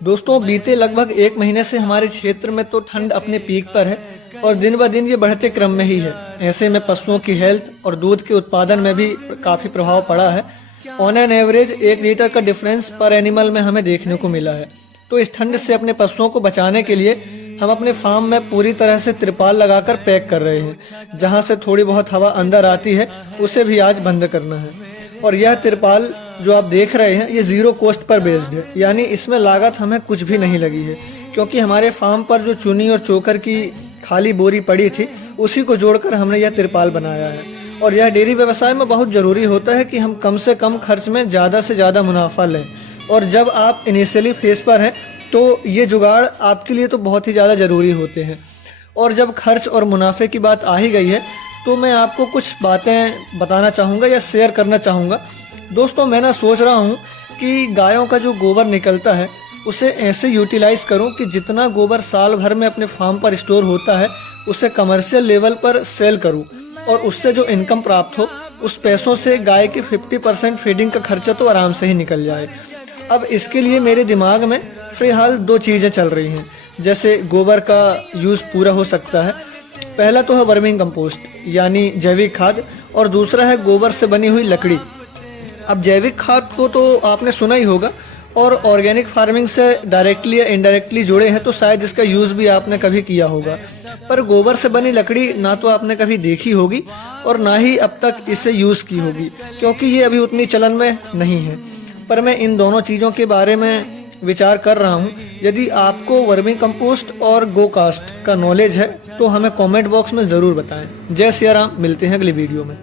दोस्तों बीते लगभग 1 महीने से हमारे क्षेत्र में तो ठंड अपने पीक पर है और दिन ब दिन ये बढ़ते क्रम में ही है। ऐसे में पशुओं की हेल्थ और दूध के उत्पादन में भी काफ़ी प्रभाव पड़ा है। ऑन एन एवरेज 1 लीटर का डिफरेंस पर एनिमल में हमें देखने को मिला है। तो इस ठंड से अपने पशुओं को बचाने के लिए हम अपने फार्म में पूरी तरह से तिरपाल लगाकर पैक कर रहे हैं। जहां से थोड़ी बहुत हवा अंदर आती है उसे भी आज बंद करना है। और यह तिरपाल जो आप देख रहे हैं ये ज़ीरो कॉस्ट पर बेस्ड है, यानी इसमें लागत हमें कुछ भी नहीं लगी है, क्योंकि हमारे फार्म पर जो चुनी और चोकर की खाली बोरी पड़ी थी उसी को जोड़कर हमने यह तिरपाल बनाया है। और यह डेयरी व्यवसाय में बहुत ज़रूरी होता है कि हम कम से कम खर्च में ज़्यादा से ज़्यादा मुनाफा लें। और जब आप इनिशियली फेज पर हैं तो ये जुगाड़ आपके लिए तो बहुत ही ज़्यादा ज़रूरी होते हैं। और जब खर्च और मुनाफे की बात आ ही गई है तो मैं आपको कुछ बातें बताना चाहूँगा या शेयर करना चाहूँगा। दोस्तों मैं ना सोच रहा हूँ कि गायों का जो गोबर निकलता है उसे ऐसे यूटिलाइज़ करूँ कि जितना गोबर साल भर में अपने फार्म पर स्टोर होता है उसे कमर्शियल लेवल पर सेल करूँ, और उससे जो इनकम प्राप्त हो उस पैसों से गाय की 50% फीडिंग का खर्चा तो आराम से ही निकल जाए। अब इसके लिए मेरे दिमाग में फिलहाल 2 चीज़ें चल रही हैं। जैसे गोबर का यूज़ पूरा हो सकता है। पहला तो है वर्मिंग कंपोस्ट यानी जैविक खाद, और दूसरा है गोबर से बनी हुई लकड़ी। अब जैविक खाद को तो आपने सुना ही होगा, और ऑर्गेनिक फार्मिंग से डायरेक्टली या इनडायरेक्टली जुड़े हैं तो शायद इसका यूज़ भी आपने कभी किया होगा। पर गोबर से बनी लकड़ी ना तो आपने कभी देखी होगी और ना ही अब तक इसे यूज़ की होगी, क्योंकि ये अभी उतनी चलन में नहीं है। पर मैं इन दोनों चीज़ों के बारे में विचार कर रहा हूँ। यदि आपको वर्मी कंपोस्ट और गो कास्ट का नॉलेज है तो हमें कमेंट बॉक्स में ज़रूर बताएं। जय सिया राम, मिलते हैं अगली वीडियो में।